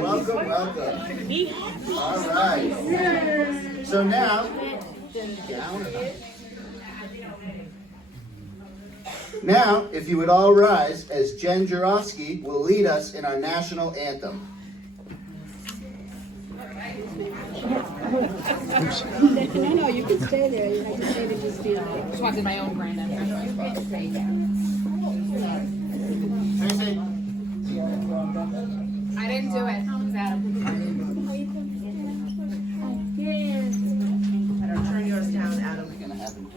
Welcome, welcome. All right. So now, if you would all rise as Jen Jarofsky will lead us in our national anthem. No, you can stay there. You have to stay there, just stand there. I just wanted my own brand. You can stay there. I didn't do it. It was Adam. Turn yours down, Adam. What's gonna happen? Turn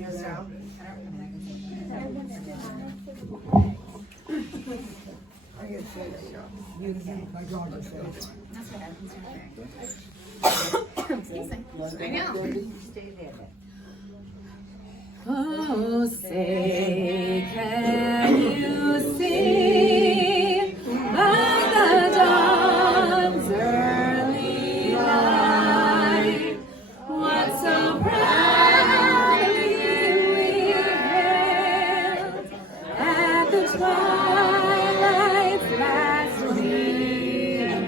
yours down. I know. Oh, say, can you see by the dawn's early light what so proudly we hailed at the twilight's last gleaming,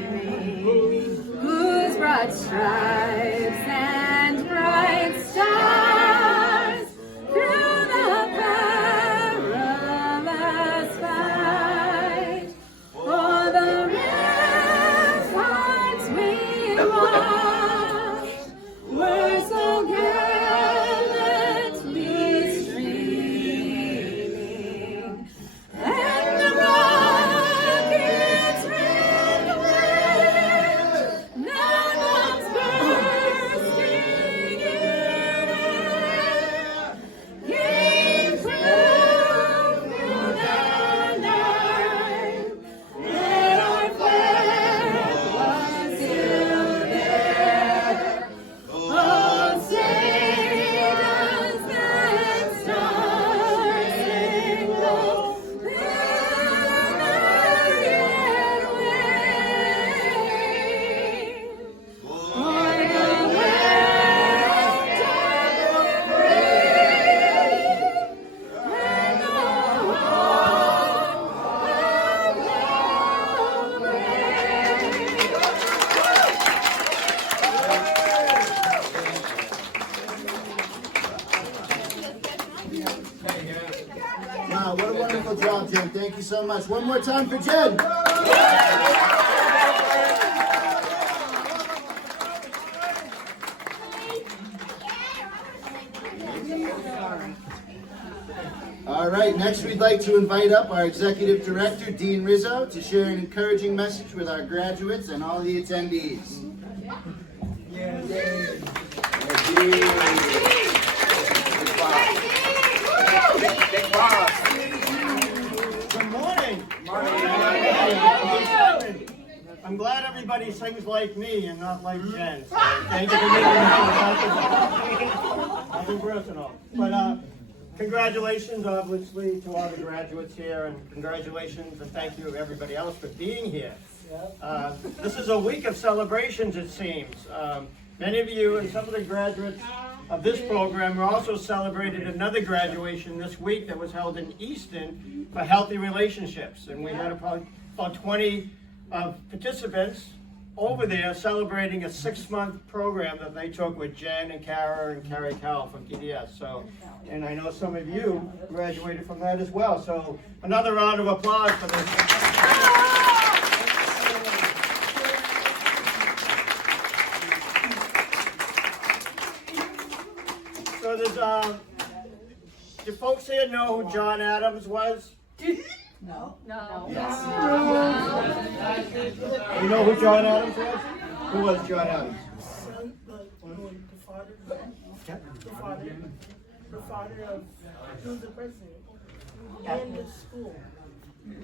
whose broad stripes and bright stars through the perilous fight for the ramparts we watched were so gallantly streaming, and the rocket's red glare now comes bursting in air, came through the night, and our flag was still there. Oh, say does that star-spangled banner yet wave? O'er the western brave and the home of the brave. Wow, what a wonderful job, Jen. Thank you so much. One more time for Jen. All right, next we'd like to invite up our Executive Director, Dean Rizzo, to share an encouraging message with our graduates and all the attendees. Good morning. I'm glad everybody sings like me and not like Jen. So thank you for making me nothing personal. But congratulations, obviously, to all the graduates here, and congratulations and thank you to everybody else for being here. This is a week of celebrations, it seems. Many of you and some of the graduates of this program were also celebrated another graduation this week that was held in Easton for healthy relationships. And we had about 20 participants over there celebrating a 6-month program that they took with Jen and Kara and Carrie Cowell from PDS. So, and I know some of you graduated from that as well. So another round of applause for this. So there's, do folks here know who John Adams was? No. You know who John Adams was? Who was John Adams? The father of who's the president in the school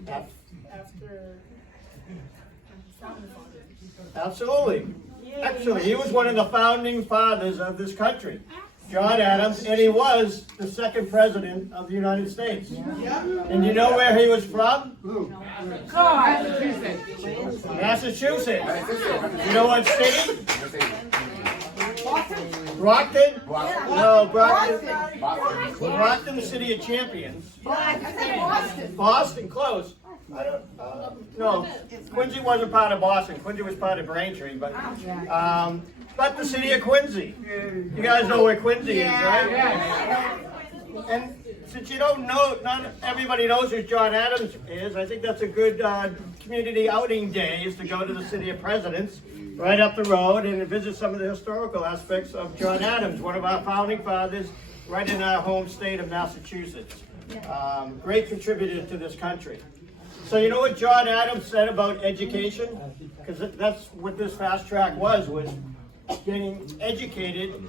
after founding father. Absolutely. Absolutely. He was one of the founding fathers of this country, John Adams, and he was the second president of the United States. And you know where he was from? Massachusetts. You know what city? Brockton? No, Brockton. Brockton, the city of champions. Boston, close. I don't, no, Quincy wasn't part of Boston. Quincy was part of Braintree, but the city of Quincy. You guys know where Quincy is, right? And since you don't know, not everybody knows who John Adams is, I think that's a good community outing day, is to go to the City of Presidents, right up the road, and visit some of the historical aspects of John Adams, one of our founding fathers, right in our home state of Massachusetts. Great contributor to this country. So you know what John Adams said about education? Because that's what this fast track was getting educated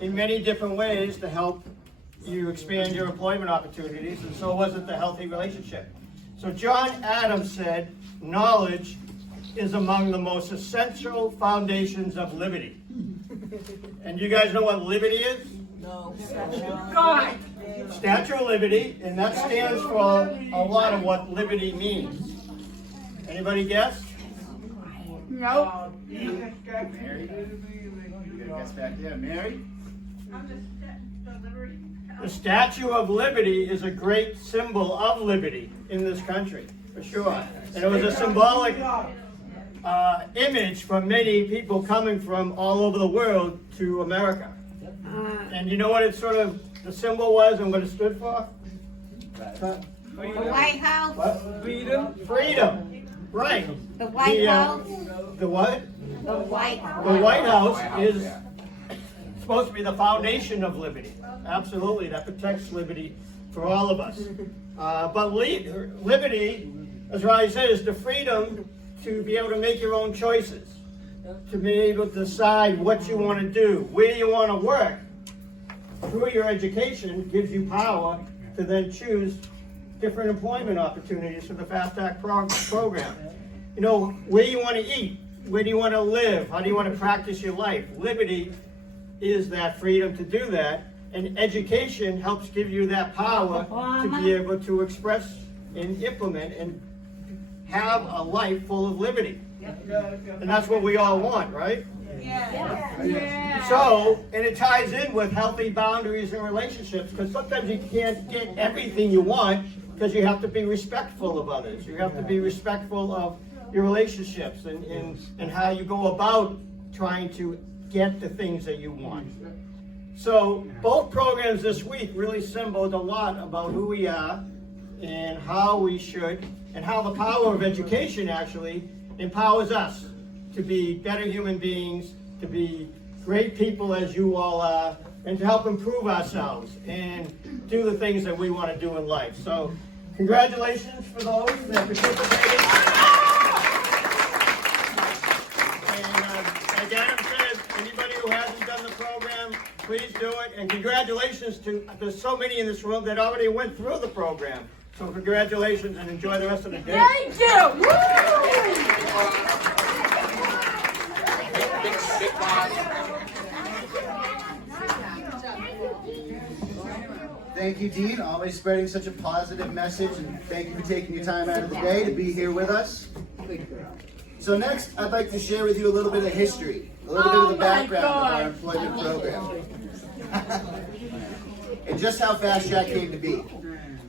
in many different ways to help you expand your employment opportunities, and so was it the healthy relationship. So John Adams said, knowledge is among the most essential foundations of liberty. And you guys know what liberty is? No. God! Statue of Liberty, and that stands for a lot of what liberty means. Anybody guess? Nope. Mary? You gotta guess back there. Mary? The Statue of Liberty is a great symbol of liberty in this country, for sure. And it was a symbolic image for many people coming from all over the world to America. And you know what it sort of, the symbol was and what it stood for? The White House, What? Freedom. Right. the White House, The what? the White House. The White House is supposed to be the foundation of liberty. Absolutely, that protects liberty for all of us. But liberty, as Riley said, is the freedom to be able to make your own choices, to be able to decide what you want to do, where you want to work. Through your education gives you power to then choose different employment opportunities for the Fast Track program. You know, where you want to eat, where do you want to live, how do you want to practice your life. Liberty is that freedom to do that, and education helps give you that power to be able to express and implement and have a life full of liberty. And that's what we all want, right? So, and it ties in with healthy boundaries and relationships, because sometimes you can't get everything you want because you have to be respectful of others. You have to be respectful of your relationships and how you go about trying to get the things that you want. So both programs this week really symbolized a lot about who we are and how we should, and how the power of education actually empowers us to be better human beings, to be great people as you all are, and to help improve ourselves and do the things that we want to do in life. So congratulations for those that participated. And as Adam said, anybody who hasn't done the program, please do it. And congratulations to, there's so many in this room that already went through the program. So congratulations and enjoy the rest of the day. Thank you. Thank you, Dean. Always spreading such a positive message, and thank you for taking your time out of the day to be here with us. So next, I'd like to share with you a little bit of history, a little bit of the background of our employment program, and just how Fast Track came to be.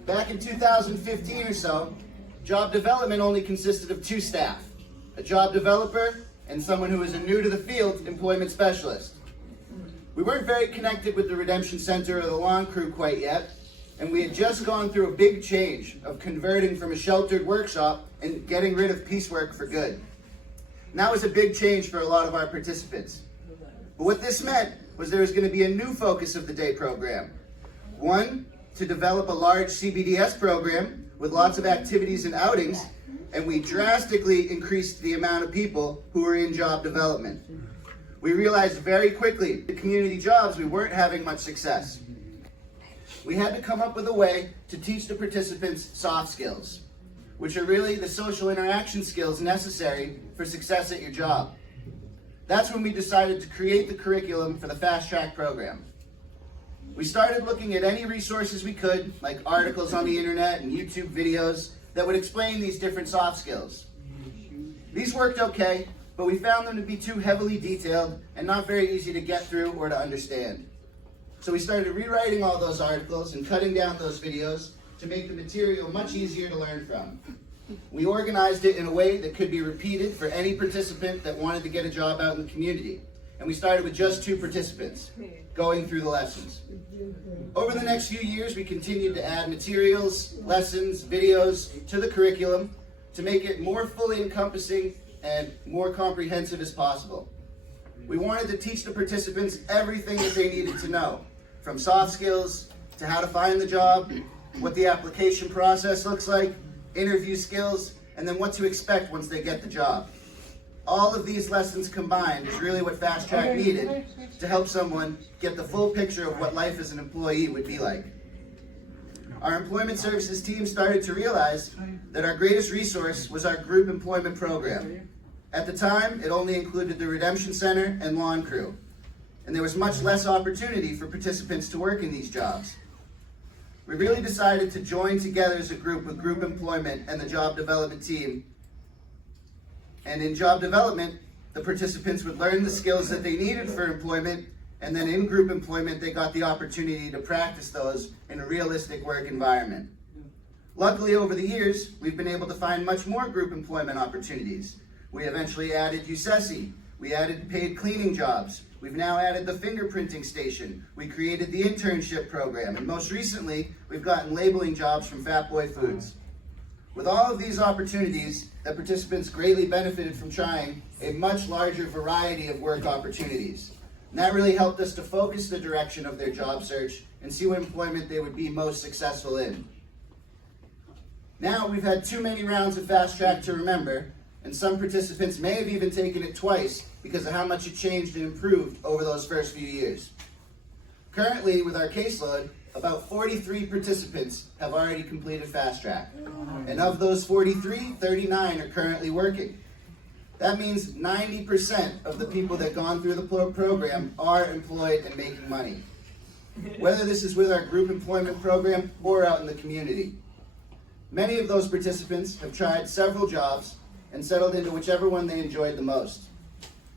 Back in 2015 or so, job development only consisted of 2 staff, a job developer and someone who was a new to the field employment specialist. We weren't very connected with the Redemption Center or the lawn crew quite yet, and we had just gone through a big change of converting from a sheltered workshop and getting rid of piecework for good. And that was a big change for a lot of our participants. But what this meant was there was going to be a new focus of the day program. One, to develop a large CBDS program with lots of activities and outings, and we drastically increased the amount of people who were in job development. We realized very quickly the community jobs, we weren't having much success. We had to come up with a way to teach the participants soft skills, which are really the social interaction skills necessary for success at your job. That's when we decided to create the curriculum for the Fast Track program. We started looking at any resources we could, like articles on the internet and YouTube videos that would explain these different soft skills. These worked okay, but we found them to be too heavily detailed and not very easy to get through or to understand. So we started rewriting all those articles and cutting down those videos to make the material much easier to learn from. We organized it in a way that could be repeated for any participant that wanted to get a job out in the community. And we started with just 2 participants going through the lessons. Over the next few years, we continued to add materials, lessons, videos to the curriculum to make it more fully encompassing and more comprehensive as possible. We wanted to teach the participants everything that they needed to know, from soft skills to how to find the job, what the application process looks like, interview skills, and then what to expect once they get the job. All of these lessons combined is really what Fast Track needed to help someone get the full picture of what life as an employee would be like. Our employment services team started to realize that our greatest resource was our group employment program. At the time, it only included the Redemption Center and lawn crew, and there was much less opportunity for participants to work in these jobs. We really decided to join together as a group with group employment and the job development team. And in job development, the participants would learn the skills that they needed for employment, and then in group employment, they got the opportunity to practice those in a realistic work environment. Luckily, over the years, we've been able to find much more group employment opportunities. We eventually added USESI. We added paid cleaning jobs. We've now added the fingerprinting station. We created the internship program. And most recently, we've gotten labeling jobs from Fat Boy Foods. With all of these opportunities, the participants greatly benefited from trying a much larger variety of work opportunities. And that really helped us to focus the direction of their job search and see what employment they would be most successful in. Now we've had too many rounds of Fast Track to remember, and some participants may have even taken it twice because of how much it changed and improved over those first few years. Currently, with our caseload, about 43 participants have already completed Fast Track. And of those 43, 39 are currently working. That means 90% of the people that gone through the program are employed and making money. Whether this is with our group employment program or out in the community. Many of those participants have tried several jobs and settled into whichever one they enjoyed the most.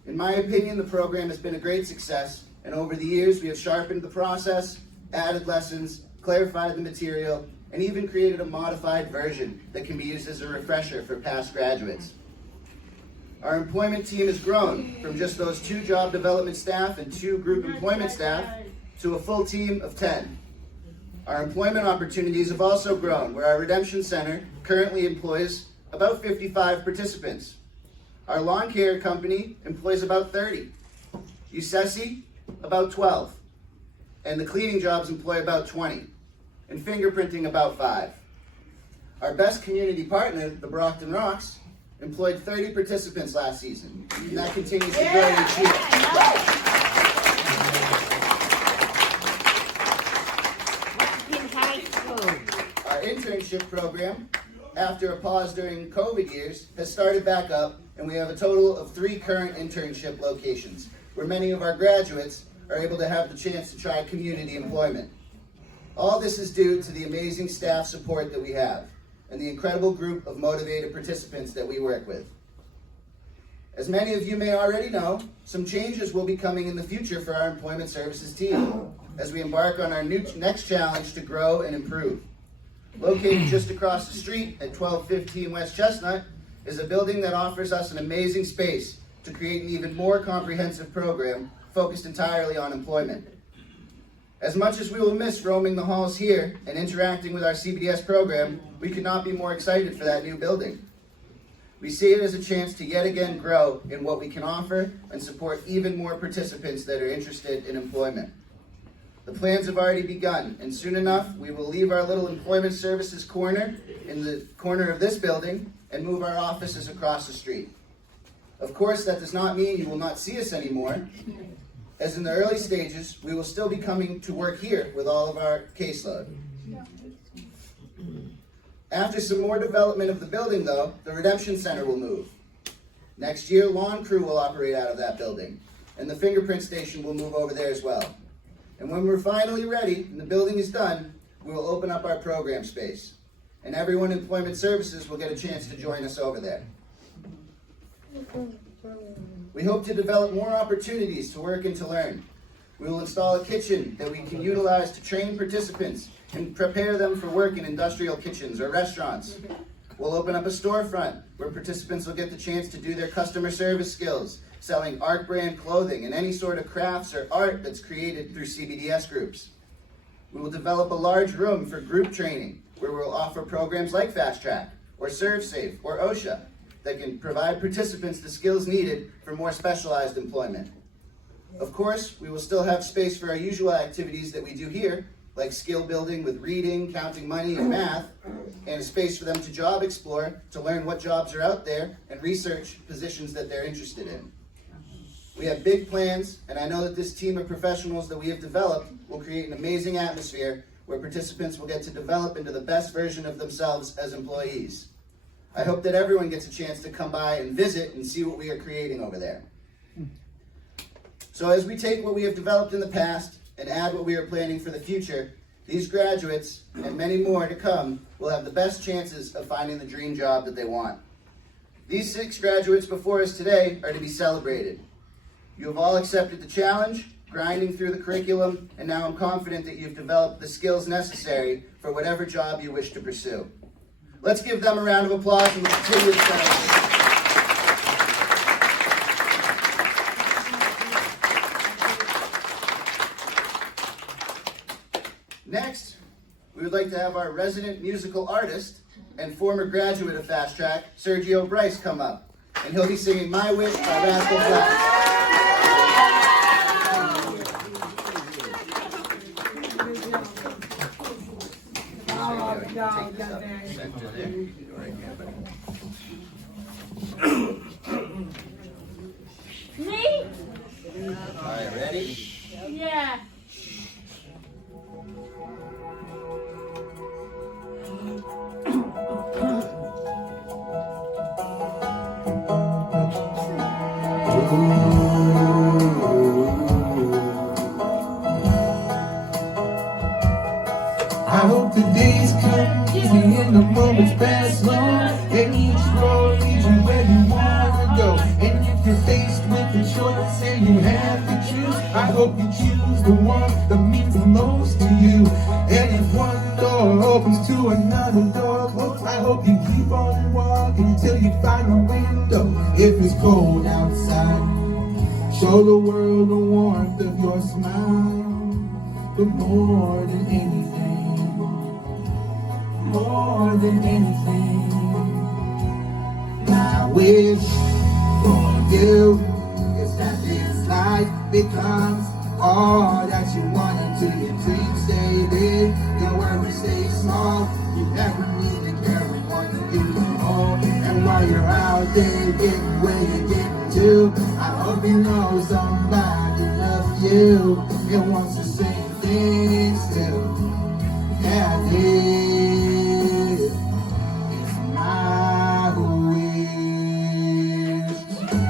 In my opinion, the program has been a great success, and over the years we have sharpened the process, added lessons, clarified the material, and even created a modified version that can be used as a refresher for past graduates. Our employment team has grown from just those 2 job development staff and 2 group employment staff to a full team of 10. Our employment opportunities have also grown, where our Redemption Center currently employs about 55 participants. Our lawn care company employs about 30. USESI, about 12. And the cleaning jobs employ about 20. And fingerprinting, about 5. Our best community partner, the Brockton Rocks, employed 30 participants last season. And that continues to grow each year. Our internship program, after a pause during COVID years, has started back up, and we have a total of 3 current internship locations, where many of our graduates are able to have the chance to try community employment. All this is due to the amazing staff support that we have, and the incredible group of motivated participants that we work with. As many of you may already know, some changes will be coming in the future for our employment services team, as we embark on our next challenge to grow and improve. Located just across the street at 1215 West Chestnut is a building that offers us an amazing space to create an even more comprehensive program focused entirely on employment. As much as we will miss roaming the halls here and interacting with our CBDS program, we could not be more excited for that new building. We see it as a chance to yet again grow in what we can offer and support even more participants that are interested in employment. The plans have already begun, and soon enough, we will leave our little employment services corner in the corner of this building and move our offices across the street. Of course, that does not mean you will not see us anymore, as in the early stages, we will still be coming to work here with all of our caseload. After some more development of the building, though, the Redemption Center will move. Next year, lawn crew will operate out of that building, and the fingerprint station will move over there as well. And when we're finally ready and the building is done, we will open up our program space, and everyone in Employment Services will get a chance to join us over there. We hope to develop more opportunities to work and to learn. We will install a kitchen that we can utilize to train participants and prepare them for work in industrial kitchens or restaurants. We'll open up a storefront where participants will get the chance to do their customer service skills, selling ARC brand clothing and any sort of crafts or art that's created through CBDS groups. We will develop a large room for group training where we'll offer programs like Fast Track or ServeSafe or OSHA that can provide participants the skills needed for more specialized employment. Of course, we will still have space for our usual activities that we do here, like skill building with reading, counting money, and math, and a space for them to job explore, to learn what jobs are out there, and research positions that they're interested in. We have big plans, and I know that this team of professionals that we have developed will create an amazing atmosphere where participants will get to develop into the best version of themselves as employees. I hope that everyone gets a chance to come by and visit and see what we are creating over there. So as we take what we have developed in the past and add what we are planning for the future, these graduates, and many more to come, will have the best chances of finding the dream job that they want. These 6 graduates before us today are to be celebrated. You have all accepted the challenge, grinding through the curriculum, and now I'm confident that you've developed the skills necessary for whatever job you wish to pursue. Let's give them a round of applause and we'll continue the celebration. Next, we would like to have our resident musical artist and former graduate of Fast Track, Sergio Bryce, come up. And he'll be singing My Wish by Rascal Flatts. Me? All right, ready? Yeah. I hope the days come easy and the moments pass slow, and each road leads you where you wanna go. And if you're faced with a choice and you have to choose, I hope you choose the one that means the most to you. And if one door opens to another door closed, I hope you keep on walking till you find a window. If it's cold outside, show the world the warmth of your smile. But more than anything, my wish for you is that this life becomes all that you want until your dreams stay big, your worries stay small. You never need to carry one of you home. And while you're out there getting where you're getting to, I hope you know somebody loves you and wants the same things too. Yeah, this is my wish.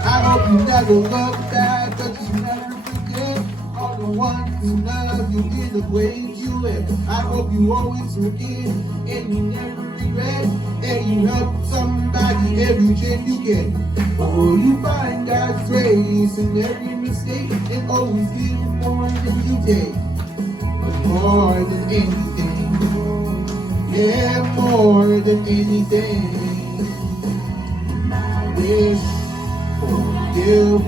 I hope you never look back, but you never forget all the ones who love you in the ways you live. I hope you always forgive and you never regret, and you help somebody every chance you get. Oh, you find God's grace in every mistake and always give more than you take. But more than anything, yeah, more than anything, my wish for you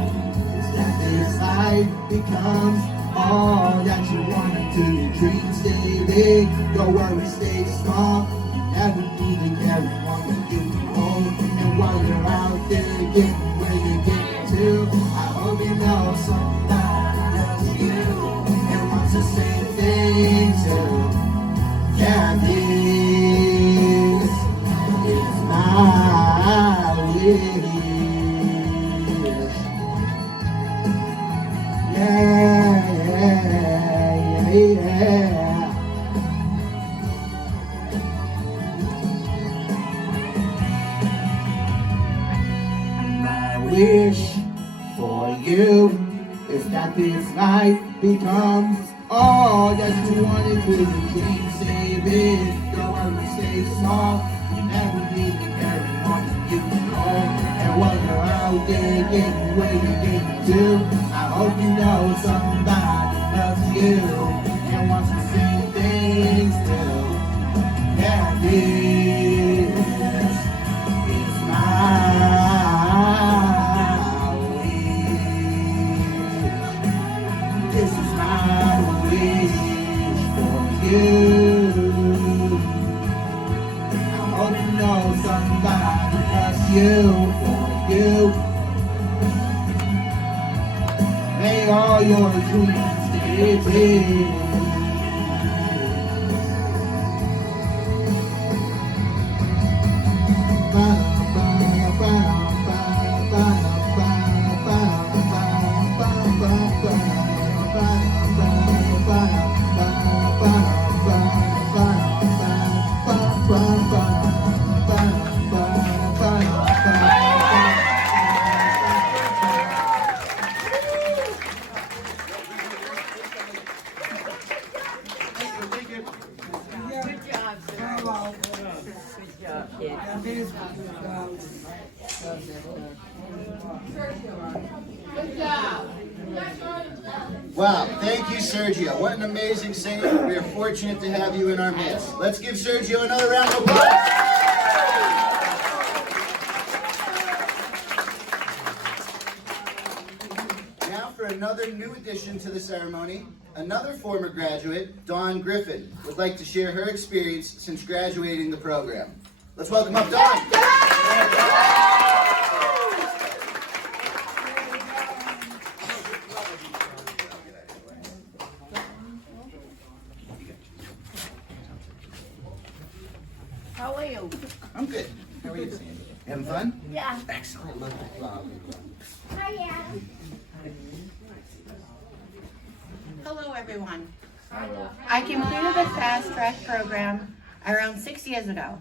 is that this life becomes all that you want until your dreams stay big, your worries stay small. You never need to carry one to get you home. And while you're out there getting where you're getting to, I hope you know somebody loves you and wants the same thing too. Yeah, this is my wish. Yeah. My wish for you is that this life becomes all that you wanted to. Your dreams stay big, your worries stay small. You never need to carry on, you can home. And while you're out out there getting what you can do. I hope you know somebody loves you and wants the same things too. Yeah, this is my wish. This is my wish for you. I hope you know somebody loves you, for you. May all your dreams stay true. Wow, thank you, Sergio. What an amazing singer. We are fortunate to have you in our midst. Let's give Sergio another round of applause. Now for another new addition to the ceremony, another former graduate, Dawn Griffin, would like to share her experience since graduating the program. Let's welcome up Dawn. How are you? I'm good. How are you, Sandy? Having fun? Yeah. Excellent. Hello, everyone. I completed the Fast Track program around 6 years ago.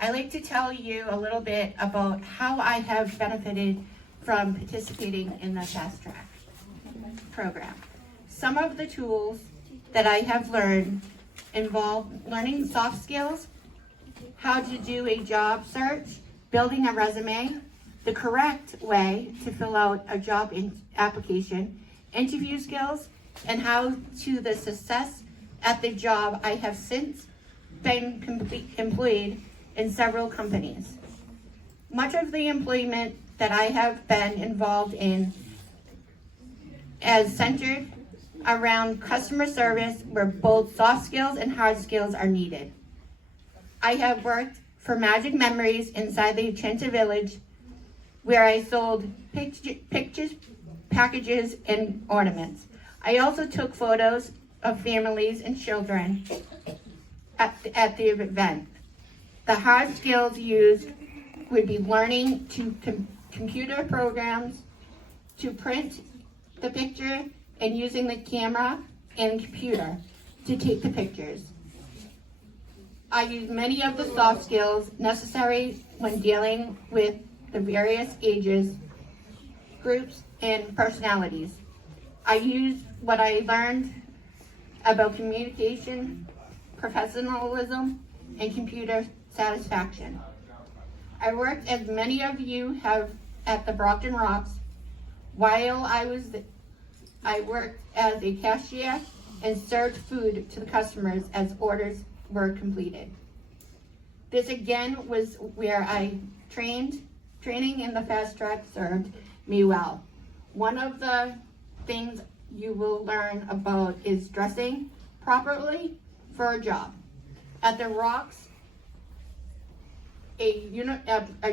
I'd like to tell you a little bit about how I have benefited from participating in the Fast Track program. Some of the tools that I have learned involve learning soft skills, how to do a job search, building a resume, the correct way to fill out a job application, interview skills, and how to the success at the job. I have since been employed in several companies. Much of the employment that I have been involved in is centered around customer service, where both soft skills and hard skills are needed. I have worked for Magic Memories inside the Enchanted Village, where I sold pictures, packages, and ornaments. I also took photos of families and children at the event. The hard skills used would be learning to computer programs, to print the picture, and using the camera and computer to take the pictures. I use many of the soft skills necessary when dealing with the various ages, groups, and personalities. I use what I learned about communication, professionalism, and computer satisfaction. I worked, as many of you have, at the Brockton Rocks. While I worked as a cashier and served food to the customers as orders were completed. This again was where I trained. Training in the Fast Track served me well. One of the things you will learn about is dressing properly for a job. At the Rocks, a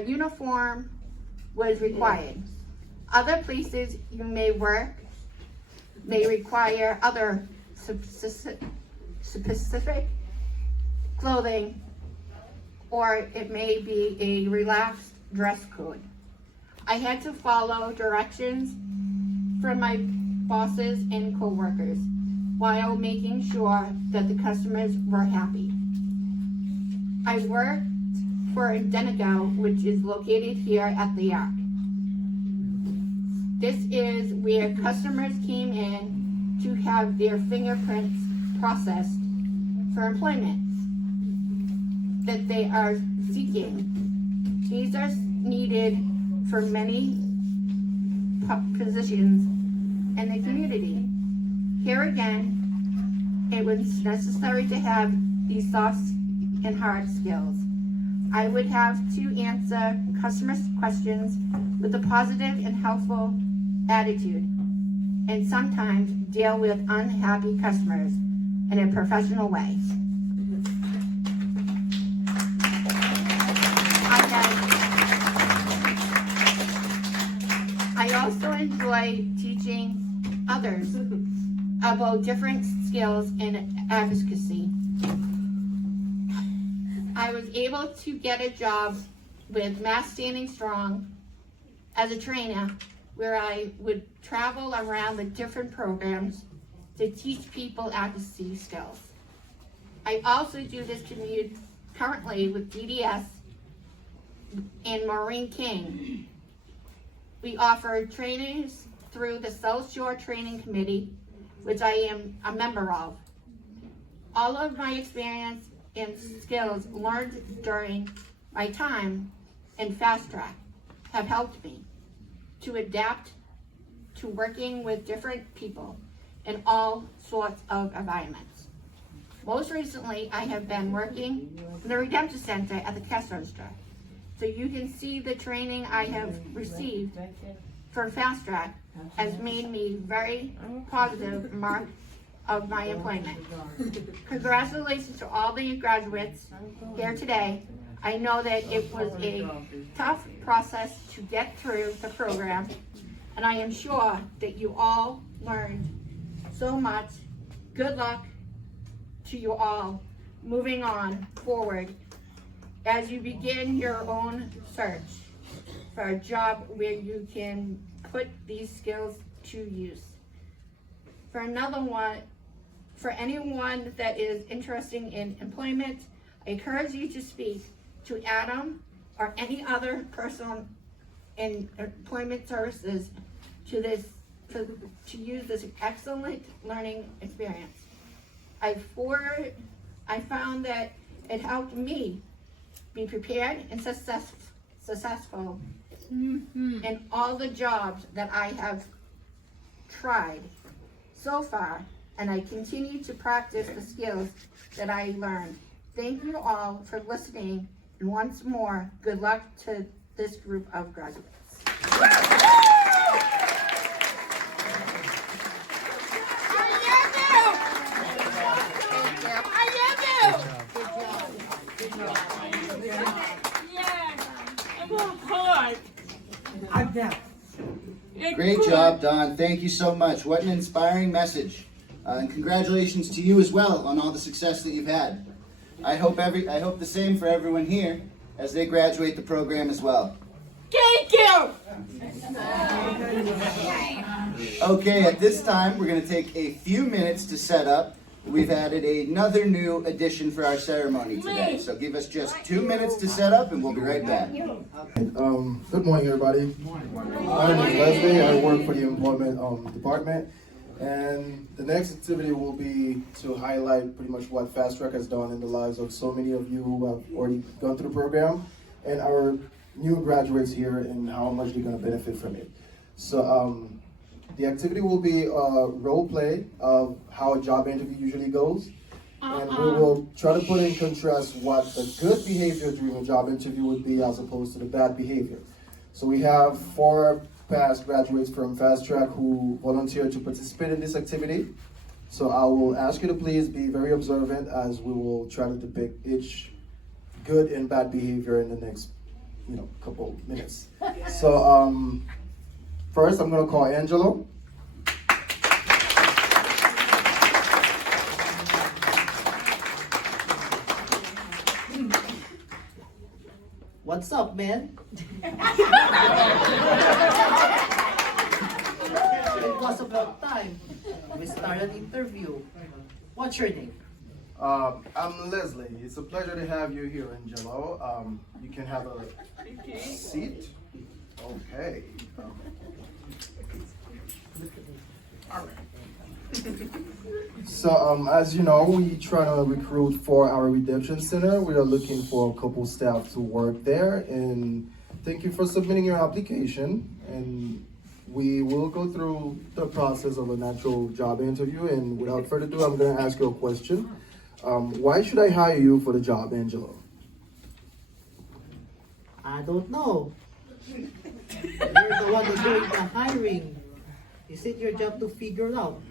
uniform was required. Other places you may work may require other specific clothing, or it may be a relaxed dress code. I had to follow directions from my bosses and co-workers while making sure that the customers were happy. I worked for Denigo, which is located here at the Arc. This is where customers came in to have their fingerprints processed for employment that they are seeking. These are needed for many positions in the community. Here again, it was necessary to have these soft and hard skills. I would have to answer customer questions with a positive and helpful attitude, and sometimes deal with unhappy customers in a professional way. I also enjoy teaching others about different skills in advocacy. I was able to get a job with Mass Standing Strong as a trainer, where I would travel around the different programs to teach people advocacy skills. I also do this commute currently with DDS and Maureen King. We offer trainings through the South Shore Training Committee, which I am a member of. All of my experience and skills learned during my time in Fast Track have helped me to adapt to working with different people in all sorts of environments. Most recently, I have been working in the Redemption Center at the cash register. So you can see the training I have received for Fast Track has made me very positive mark of my employment. Congratulations to all the graduates here today. I know that it was a tough process to get through the program, and I am sure that you all learned so much. Good luck to you all moving on forward as you begin your own search for a job where you can put these skills to use. For anyone that is interested in employment, I encourage you to speak to Adam or any other person in employment services to use this excellent learning experience. I found that it helped me be prepared and successful in all the jobs that I have tried so far, and I continue to practice the skills that I learned. Thank you all for listening, and once more, good luck to this group of graduates. Great job, Don. Thank you so much. What an inspiring message. And congratulations to you as well on all the success that you've had. I hope the same for everyone here as they graduate the program as well. Thank you. Okay, at this time, we're going to take a few minutes to set up. We've added another new addition for our ceremony today. So give us just 2 minutes to set up and we'll be right back. Good morning, everybody. My name is Leslie. I work for the employment department. And the next activity will be to highlight pretty much what Fast Track has done in the lives of so many of you who have already gone through the program and our new graduates here and how much they're going to benefit from it. So the activity will be a role play of how a job interview usually goes. And we will try to put in contrast what the good behavior during a job interview would be as opposed to the bad behavior. So we have 4 past graduates from Fast Track who volunteered to participate in this activity. So I will ask you to please be very observant as we will try to depict each good and bad behavior in the next, couple minutes. So first I'm gonna call Angelo. What's up, man? It was about time we start an interview. What's your name? I'm Leslie. It's a pleasure to have you here, Angelo. You can have a seat. Okay. All right. So, as you know, we try to recruit for our Redemption Center. We are looking for a couple staff to work there, and thank you for submitting your application, and we will go through the process of a natural job interview. And without further ado, I'm going to ask you a question. Why should I hire you for the job, Angelo? I don't know. You're the one who's doing the hiring. Is it your job to figure out?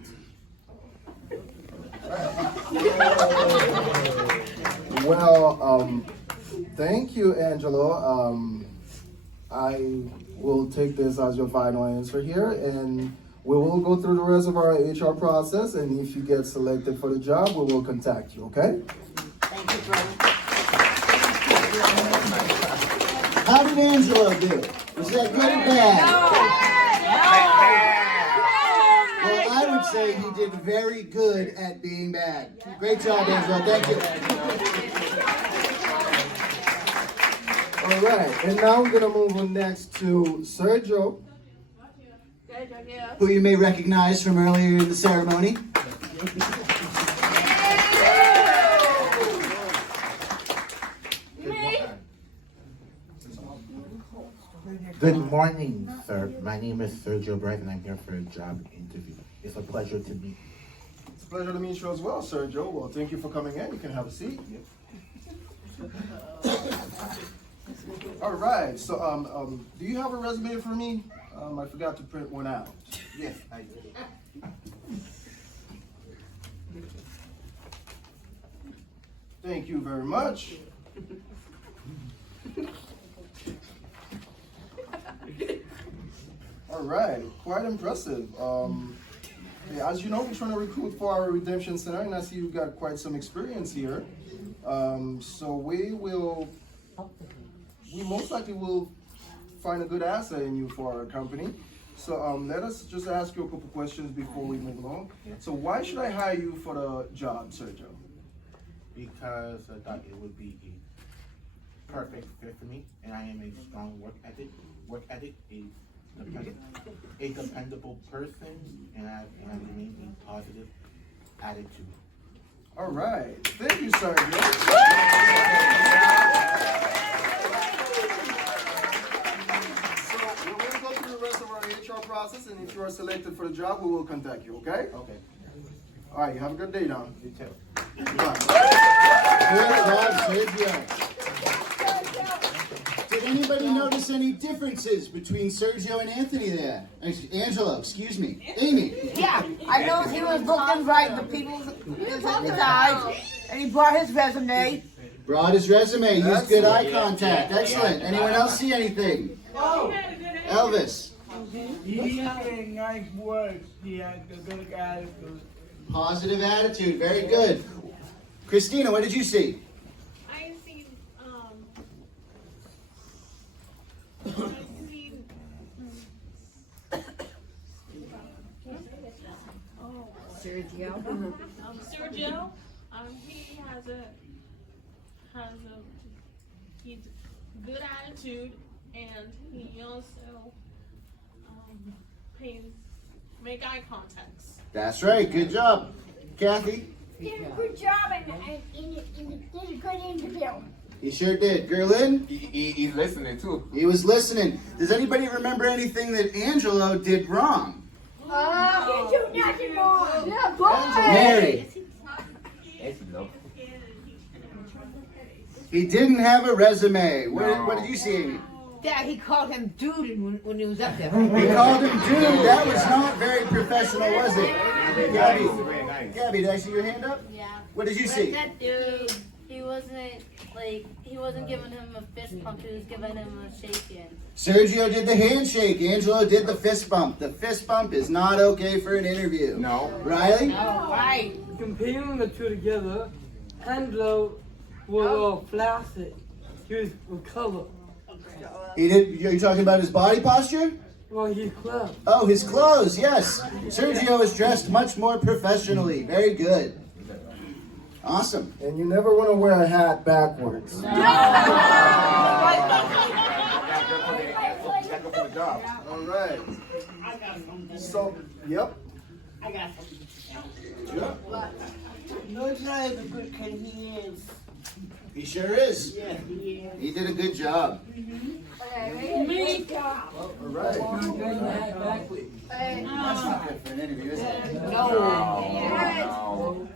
Well, thank you, Angelo. I will take this as your final answer here, and we will go through the rest of our HR process, and if you get selected for the job, we will contact you, okay? Thank you, brother. How did Angelo do? Was that good or bad? Well, I would say he did very good at being bad. Great job, Angelo. Thank you. All right, and now we're gonna move on next to Sergio. Who you may recognize from earlier in the ceremony. Good morning, sir. My name is Sergio Bright, and I'm here for a job interview. It's a pleasure to meet you. It's a pleasure to meet you as well, Sergio. Well, thank you for coming in. You can have a seat. All right. So, do you have a resume for me? I forgot to print one out. Yes, I do. Thank you very much. All right, quite impressive. Yeah, as you know, we're trying to recruit for our redemption center, and I see you've got quite some experience here. So we most likely will find a good asset in you for our company. So let us just ask you a couple questions before we move along. So why should I hire you for the job, Sergio? Because I thought it would be a perfect fit for me, and I am a strong work ethic, a dependable person, and I remain a positive attitude. All right, thank you, Sergio. So we're going to go through the rest of our HR process, and if you are selected for the job, we will contact you, okay? Okay. All right, you have a good day now. You too. Goodbye. Good job, Sergio. Did anybody notice any differences between Sergio and Anthony there? Angelo, excuse me. Amy. Yeah, I know he was looking right, the people in his eyes, and he brought his resume. Brought his resume, used good eye contact. Excellent. Anyone else see anything? Elvis. He had nice words. He had a good attitude. Positive attitude. Very good. Christina, what did you see? I see, Sergio. Sergio, he has a he's good attitude, and he also make eye contacts. That's right. Good job. Kathy? Did a good job and did a good interview. He sure did. Gerlin? He's listening too. He was listening. Does anybody remember anything that Angelo did wrong? Did you nothing wrong? Yeah, boy. Mary? He didn't have a resume. What did you see, Amy? Dad, he called him dude when he was up there. He called him dude. That was not very professional, was it? Gabby, Gabby, did I see your hand up? Yeah. What did you But see? that dude, he wasn't giving him a fist pump, he was giving him a shake hand. Sergio did the handshake. Angelo did the fist bump. The fist bump is not okay for an interview. No. Riley? No, right. Comparing the two together, Angelo was all flaccid. He was recovered. He did. You're talking about his body posture? Well, he's close. Oh, his clothes, yes. Sergio is dressed much more professionally. Very good. Awesome. And you never want to wear a hat backwards. All right. So, yep. No, it's not as good because he is He sure is. He did a good job. All right. That's not good for an interview, is it? No.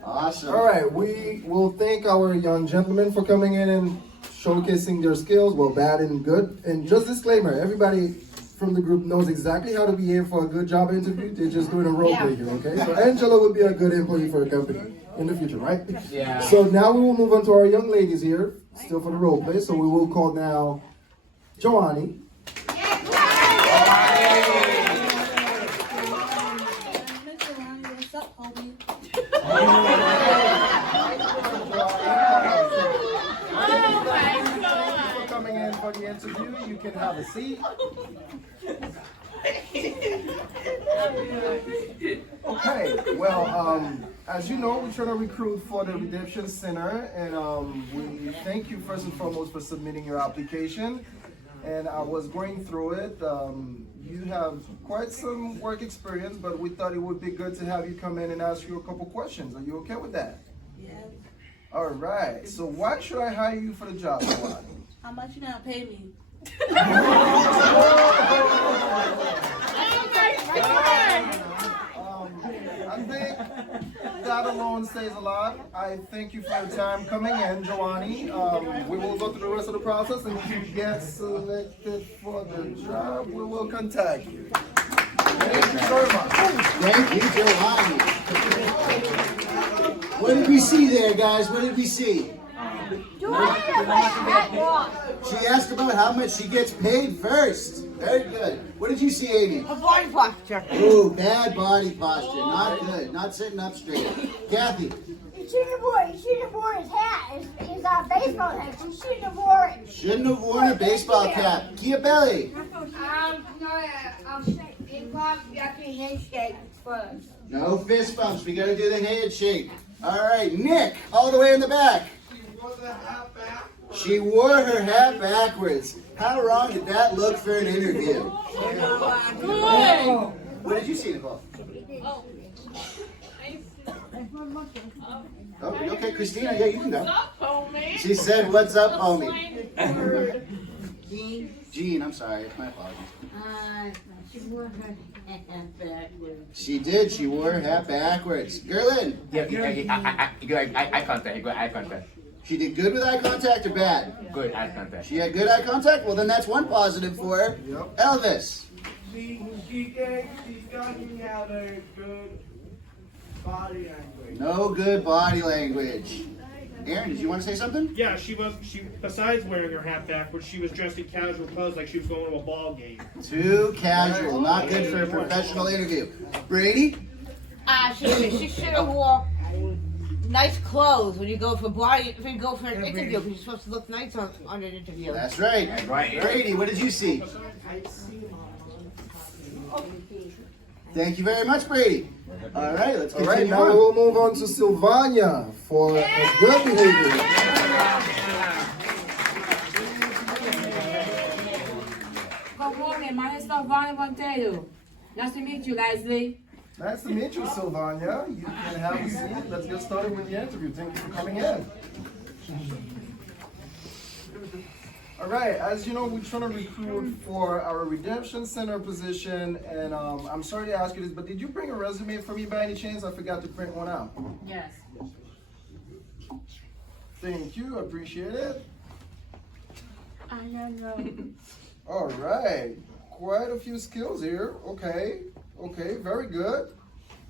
Awesome. All right, we will thank our young gentlemen for coming in and showcasing their skills, well, bad and good. And just disclaimer, everybody from the group knows exactly how to behave for a good job interview. They're just doing a role play here, okay? So Angela would be a good employee for a company in the future, right? Yeah. So now we will move on to our young ladies here, still for the role play. So we will call now Joanny. For coming in for the interview, you can have a seat. Okay, well, as you know, we're trying to recruit for the Redemption Center, and we thank you first and foremost for submitting your application. And I was going through it. You have quite some work experience, but we thought it would be good to have you come in and ask you a couple questions. Are you okay with that? Yes. All right. So why should I hire you for the job, Joanny? How much you gonna pay me? I think that alone says a lot. I thank you for your time coming in, Joanny. We will go through the rest of the process, and if you get selected for the job, we will contact you. Thank you so much. Thank you, Joanny. What did we see there, guys? What did we see? She asked about how much she gets paid first. Very good. What did you see, Amy? A body posture. Ooh, bad body posture. Not good. Not sitting up straight. Kathy. He shouldn't have worn his hat, his baseball hat. He shouldn't have worn it. Shouldn't have worn a baseball cap. Kia Belly. No fist bumps. We gotta do the handshake. All right, Nick, all the way in the back. She wore her hat backwards. How wrong did that look for an interview? What did you see, Nicole? Oh, okay, Christina, yeah, you can go. What's up, homie? She said, "What's up, homie?" Jean, I'm sorry. My apologies. She wore her hat backwards. She did. She wore her hat backwards. Gerlin. Yeah, good eye contact, good eye contact. She did good with eye contact or bad? Good eye contact. She had good eye contact? Well, then that's one positive for her. Yep. Elvis. She's talking about a good body language. No good body language. Aaron, did you want to say something? Yeah, she besides wearing her hat backwards, she was dressed in casual clothes like she was going to a ball game. Too casual. Not good for a professional interview. Brady? She should have wore nice clothes when you go for an interview, because you're supposed to look nice on an interview. That's right. Brady, what did you see? Thank you very much, Brady. All right, let's All right, continue now we on. will move on to Sylvania for a good behavior. Good morning, my name is Sylvania Montero. Nice to meet you, Leslie. Nice to meet you, Sylvania. You can have a seat. Let's get started with the interview. Thank you for coming in. All right, as you know, we're trying to recruit for our Redemption Center position, and I'm sorry to ask you this, but did you bring a resume for me by any chance? I forgot to print one out. Yes. Thank you, appreciate it. I don't know. All right, quite a few skills here. Okay, very good.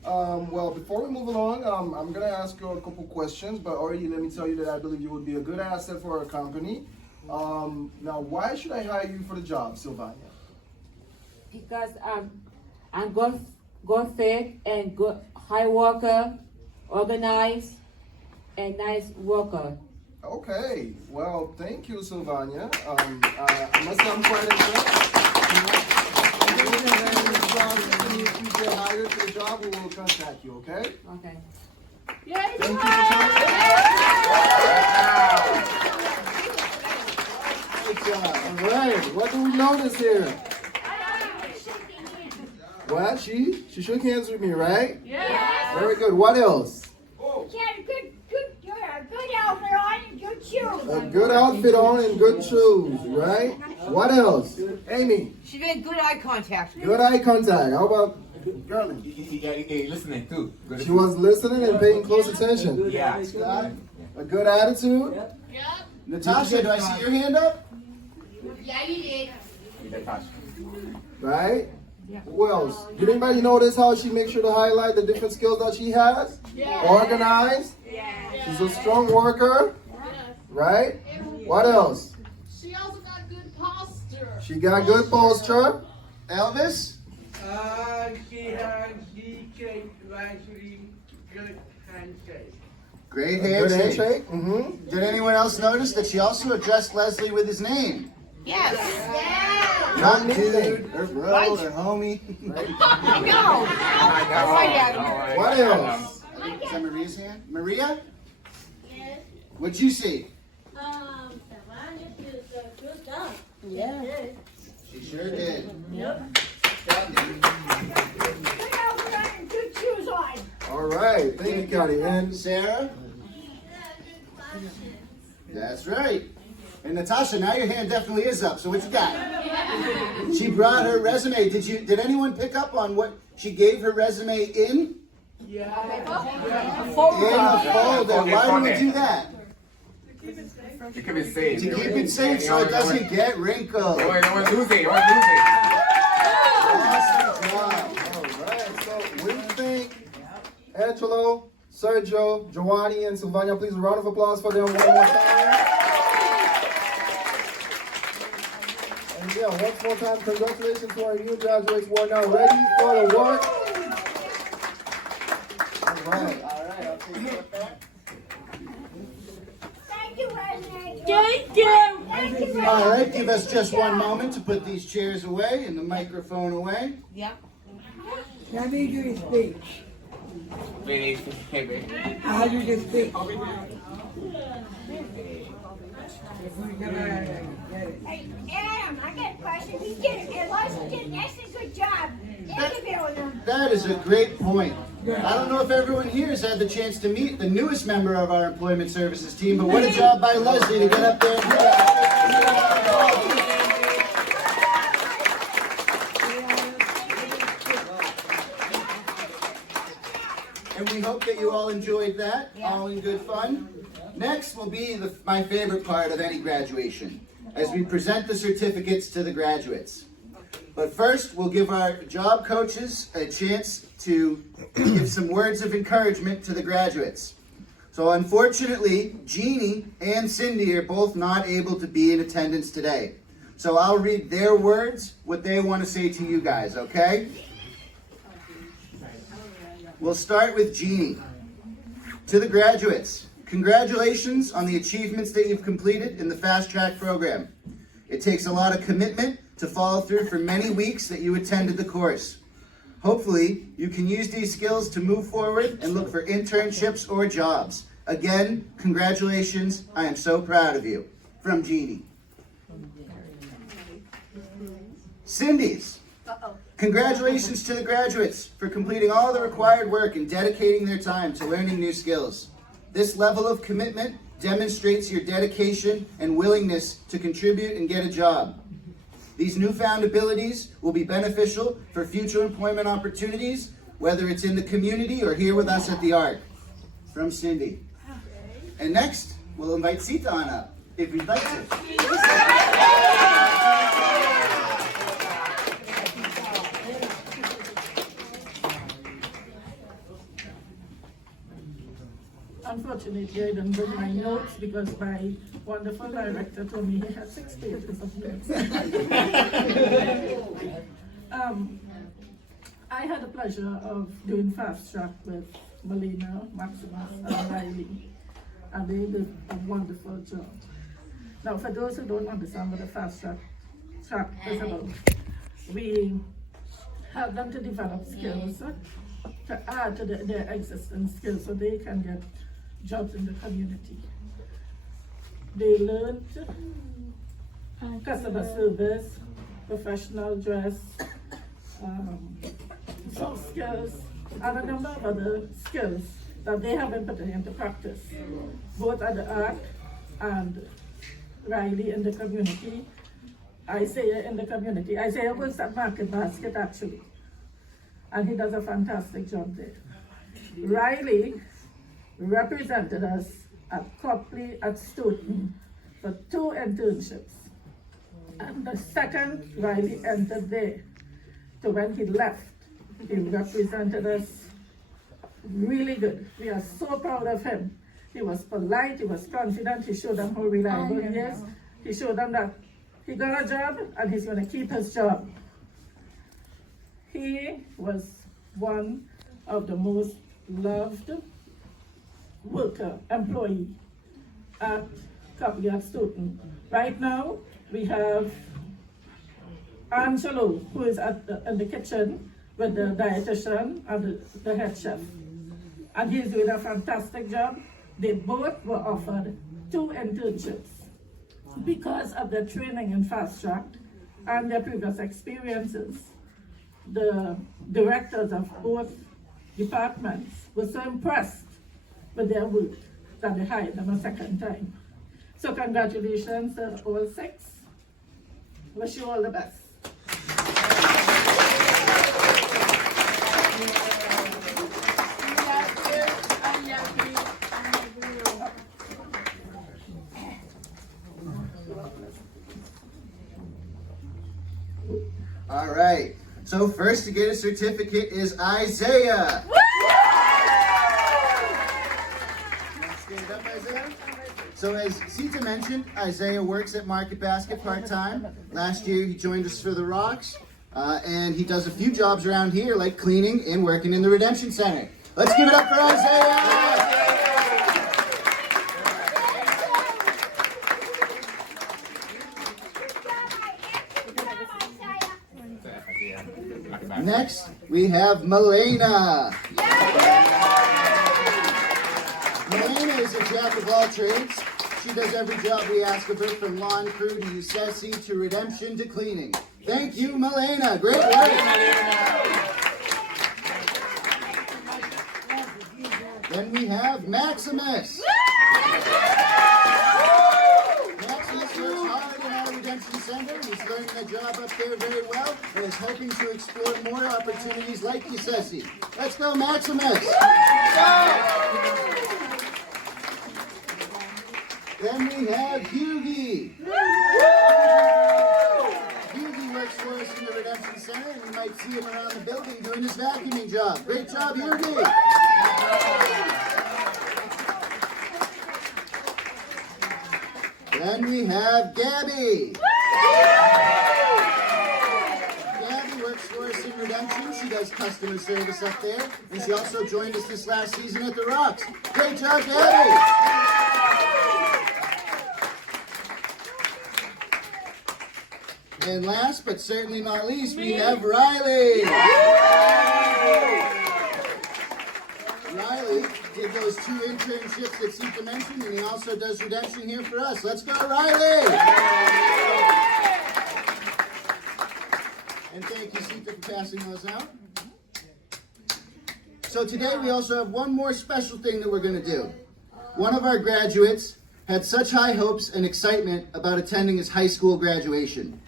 Well, before we move along, I'm gonna ask you a couple questions, but already let me tell you that I believe you would be a good asset for our company. Now, why should I hire you for the job, Sylvania? Because I'm good fit and good hard worker, organized, and nice worker. Okay, well, thank you, Sylvania. I must say I'm quite impressed. If you get hired for the job, we will contact you, okay? Okay. Thank you for coming. Good job. All right, what do we notice here? What? She shook hands with me, right? Yeah. Very good. What else? She had a good outfit on and good shoes. shoes. A good outfit on and good shoes, right? What else? Amy, She made good eye contact. good eye contact. How about Garland? He listening too. Good. She was listening and paying close attention. Yeah. Scott, a good attitude. Yep. Natasha, do I see your hand up? Yeah, you did. Right? Who else? Did anybody notice how she makes sure to highlight the different skills that she has? Organized. She's a strong worker. Right? What else? She also got good posture. She got good posture. Elvis? She has DK actually good handshake. Great Good handshake. handshake. Mm-hmm. Did anyone else notice that she also addressed Leslie with his name? Yes. Not dude, or bro, or homie. I know. What else? Is that Maria's hand? Maria? Yes. What'd you see? Savannah did a good job. Yeah. She sure did. Look out for wearing good shoes on. All right. Thank you, Connie. And Sarah? That's right. And Natasha, now your hand definitely is up. So what you got? She brought her resume. Did anyone pick up on what she gave her resume in? Yeah. In a folder. Why do we do that? To keep it safe. To keep it safe so it doesn't get wrinkled. You don't want to lose it. You want to lose it. Awesome job. all right. So we thank Angelo, Sergio, Giovanni, and Sylvania. Please a round of applause for them one more time. And yeah, once more time, congratulations to our new graduates who are now ready for the work. All right. I'll take it back. Thank you, Resnick. Thank you. Thank you, Resnick. All right, give us just one moment to put these chairs away and the microphone away. Yeah. Let me do your speech. Finish. I'll do your speech. Hey, Adam, I got a question. He did it. Elijah did an excellent good job interviewing him. That is a great point. I don't know if everyone here has had the chance to meet the newest member of our employment services team, but what a job by Leslie to get up there and do that. And we hope that you all enjoyed that, all in good fun. Next will be my favorite part of any graduation, as we present the certificates to the graduates. But first, we'll give our job coaches a chance to give some words of encouragement to the graduates. So unfortunately, Jeannie and Cindy are both not able to be in attendance today. So I'll read their words, what they want to say to you guys, okay? We'll start with Jeannie. To the graduates, congratulations on the achievements that you've completed in the Fast Track program. It takes a lot of commitment to follow through for many weeks that you attended the course. Hopefully, you can use these skills to move forward and look for internships or jobs. Again, congratulations. I am so proud of you. From Jeannie. Cindy's. Congratulations to the graduates for completing all the required work and dedicating their time to learning new skills. This level of commitment demonstrates your dedication and willingness to contribute and get a job. These newfound abilities will be beneficial for future employment opportunities, whether it's in the community or here with us at the ARC. From Cindy. And next, we'll invite Sita on up, if you'd like to. Unfortunately, I didn't bring my notes because my wonderful director told me he had 6 pages of notes. I had the pleasure of doing Fast Track with Melina, Maximus, and Riley, and they did a wonderful job. Now, for those who don't understand what the Fast Track is about, we help them to develop skills to add to their existing skills so they can get jobs in the community. They learned customer service, professional dress, soft skills, and a number of other skills that they have been putting into practice, both at the ARC and Riley in the community, Isaiah in the community. Isaiah works at Market Basket actually, and he does a fantastic job there. Riley represented us at Copley at Stoughton for 2 internships. And the second Riley entered there, so when he left, he represented us really good. We are so proud of him. He was polite, he was confident, he showed them how reliable he is. He showed them that he got a job and he's going to keep his job. He was one of the most loved employee at Copley at Stoughton. Right now, we have Angelo, who is in the kitchen with the dietitian and the head chef. And he's doing a fantastic job. They both were offered 2 internships because of their training in Fast Track and their previous experiences. The directors of both departments were so impressed with their work that they hired them a second time. So congratulations to all 6. Wish you all the best. All right. So first to get a certificate is Isaiah. Stand up, Isaiah. So as Sita mentioned, Isaiah works at Market Basket part-time. Last year he joined us for the Rocks, and he does a few jobs around here like cleaning and working in the Redemption Center. Let's give it up for Isaiah! Next, we have Milena. Milena is a jack of all trades. She does every job we ask of her, from lawn crew to UCESI to Redemption to cleaning. Thank you, Milena. Great work. Then we have Maximus. Maximus works hard in our Redemption Center. He's learning the job up there very well and is hoping to explore more opportunities like UCESI. Let's go, Maximus. Then we have Hughie. Hughie works for us in the Redemption Center, and you might see him around the building doing his vacuuming job. Great job, Hughie. Then we have Gabby. Gabby works for us in Redemption. She does customer service up there, and she also joined us this last season at the Rocks. Great job, Gabby. And last but certainly not least, we have Riley. Riley did those 2 internships that Sita mentioned, and he also does Redemption here for us. Let's go, Riley! And thank you, Sita, for passing those out. So today we also have one more special thing that we're going to do. One of our graduates had such high hopes and excitement about attending his high school graduation.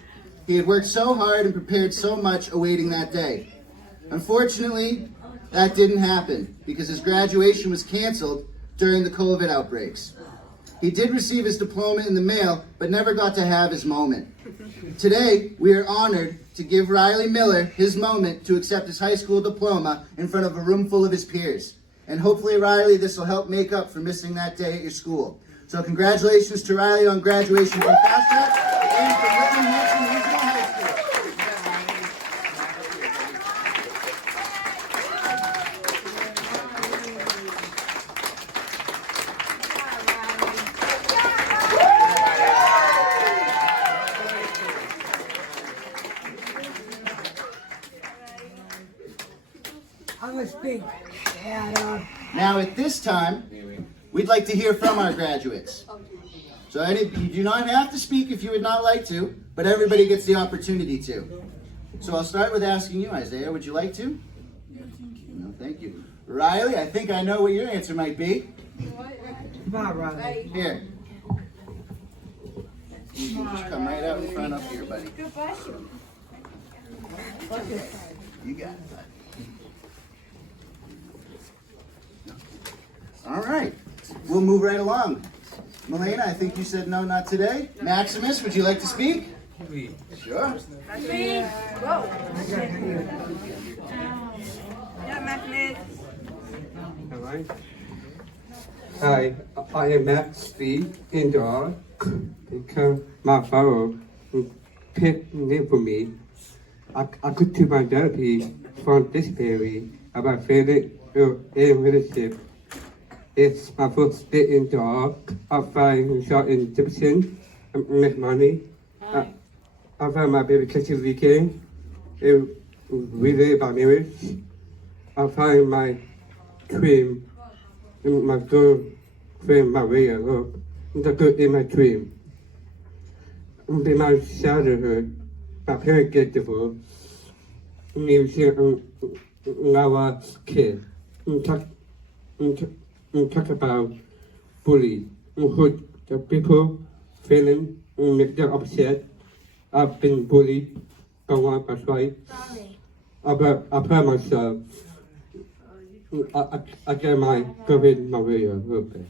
He had worked so hard and prepared so much awaiting that day. Unfortunately, that didn't happen because his graduation was canceled during the COVID outbreaks. He did receive his diploma in the mail, but never got to have his moment. Today, we are honored to give Riley Miller his moment to accept his high school diploma in front of a room full of his peers. And hopefully, Riley, this will help make up for missing that day at your school. So congratulations to Riley on graduation from Fast Track and from Whitman Hanson Regional High School. I'm gonna speak. Now at this time, we'd like to hear from our graduates. So you do not have to speak if you would not like to, but everybody gets the opportunity to. So I'll start with asking you, Isaiah, would you like to? No, thank you. Riley, I think I know what your answer might be. Riley. Here. You can just come right out in front up here, buddy. God bless you. You got it, bud. All right, we'll move right along. Melena, I think you said no, not today. Maximus, would you like to speak? Sure. Hi, I am Max Lee Indoor because my father picked me for me. I could do my therapy from this baby about failing in relationship. It's my first day indoor. I find short in Egyptian and make money. I found my baby catching weekend. It really about marriage. I find my dream. My girlfriend, my way of love, the girl in my dream. In my childhood, my parents get divorced. We our kids. Talk about bully. Hurt the people feeling, make them upset. I've been bullied by one by twice. I pride myself. I get my girlfriend Maria real bad.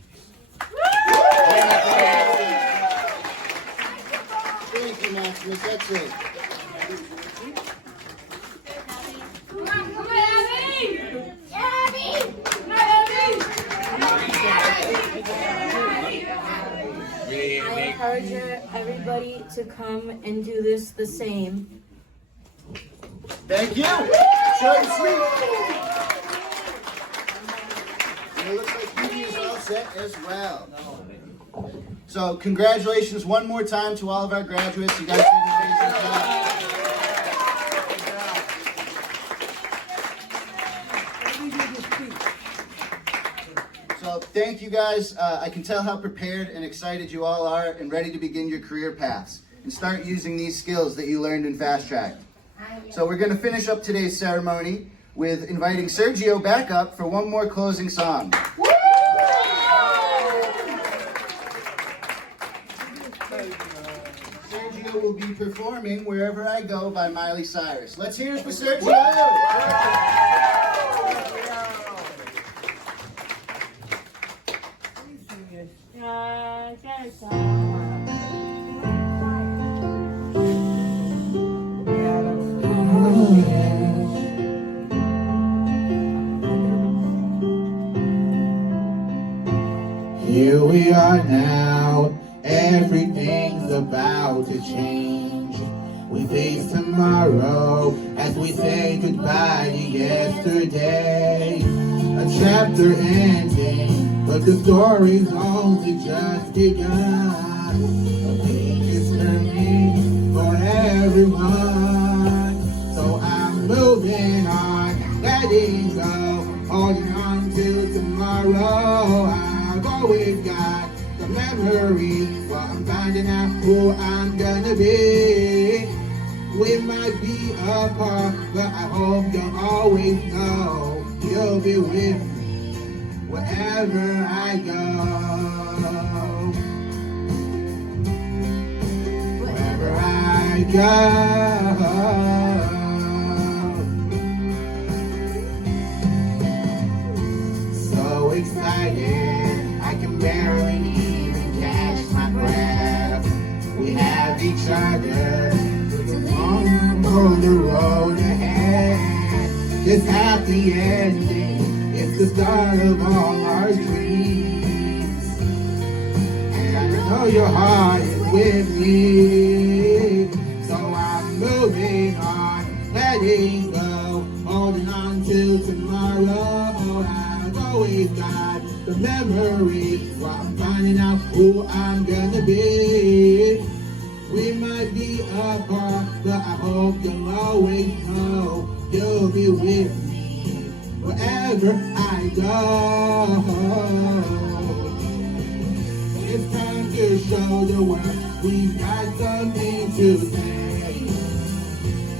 Thank you, Maximus. That's it. I encourage everybody to come and do this the same. Thank you. Short and sweet. And it looks like Phoebe is all set as well. So congratulations one more time to all of our graduates. You guys did an amazing job. So thank you guys. I can tell how prepared and excited you all are and ready to begin your career paths and start using these skills that you learned in Fast Track. So we're going to finish up today's ceremony with inviting Sergio back up for one more closing song. Sergio will be performing Wherever I Go by Miley Cyrus. Let's hear it for Sergio! Here we are now, everything's about to change. We face tomorrow as we say goodbye to yesterday. A chapter ending, but the story's only just begun. A page is turning for everyone. So I'm moving on, letting go, holding on to tomorrow. I've always got the memories, while I'm finding out who I'm gonna be. We might be apart, but I hope you'll always know you'll be with me wherever I go. Wherever I go. So excited, I can barely even catch my breath. We have each other, on the road ahead. This happy ending is the start of all our dreams. And I know your heart is with me. So I'm moving on, letting go, holding on to tomorrow. I've always got the memories, while I'm finding out who I'm gonna be. We might be apart, but I hope you'll always know you'll be with me wherever I go. It's time to show the world we've got something to say.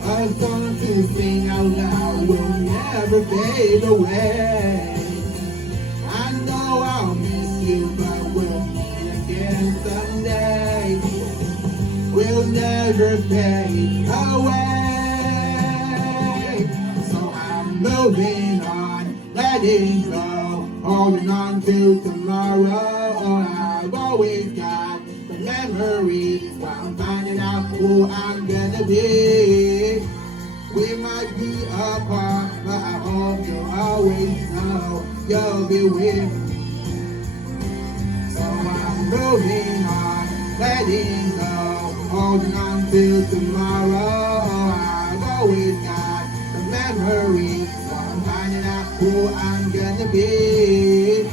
A song to sing out loud will never fade away. I know I'll miss you, but we'll meet again someday. never fade away. So I'm moving on, letting go, holding on to tomorrow. I've always got the memories while I'm finding out who I'm gonna be. We might be apart, but I hope you'll always know you'll be with me. So I'm moving on, letting go, holding on to tomorrow. I've always got the memories while I'm finding out who I'm gonna be.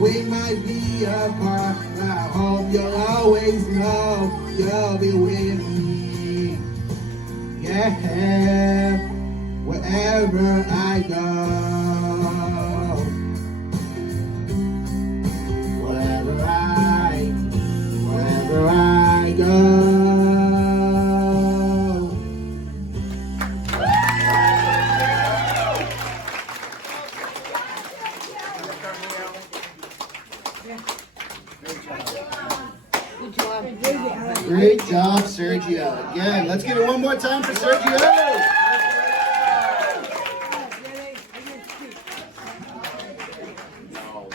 We might be apart, but I hope you'll always know you'll be with me. Yeah, wherever I go, wherever I go. Great job, Sergio. Again, let's give it one more time for Sergio.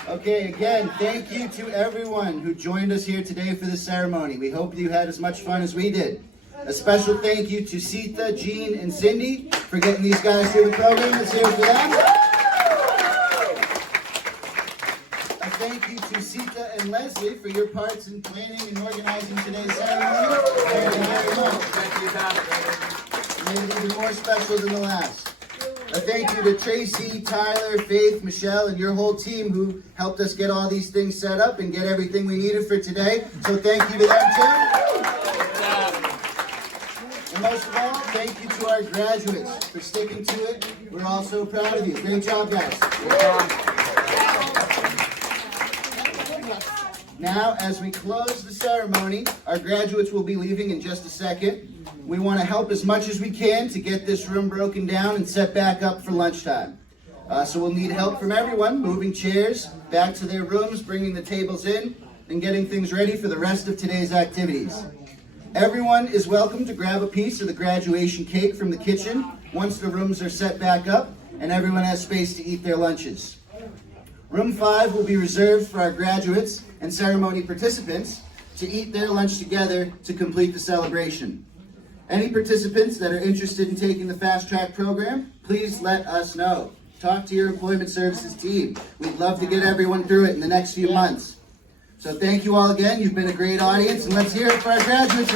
Okay, again, thank you to everyone who joined us here today for the ceremony. We hope you had as much fun as we did. A special thank you to Sita, Jean, and Cindy for getting these guys through the program. Let's hear it for them. A thank you to Sita and Leslie for your parts in planning and organizing today's ceremony. Thank you very much. Thank you, Made it even more special than the last. A thank you to Tracy, Tyler, Faith, Michelle, and your whole team who helped us get all these things set up and get everything we needed for today. So thank you to them too. And most of all, thank you to our graduates for sticking to it. We're all so proud of you. Great job, guys. Now, as we close the ceremony, our graduates will be leaving in just a second. We want to help as much as we can to get this room broken down and set back up for lunchtime. So we'll need help from everyone, moving chairs back to their rooms, bringing the tables in, and getting things ready for the rest of today's activities. Everyone is welcome to grab a piece of the graduation cake from the kitchen once the rooms are set back up and everyone has space to eat their lunches. Room 5 will be reserved for our graduates and ceremony participants to eat their lunch together to complete the celebration. Any participants that are interested in taking the Fast Track program, please let us know. Talk to your Employment Services team. We'd love to get everyone through it in the next few months. So thank you all again. You've been a great audience, and let's hear it for our graduates.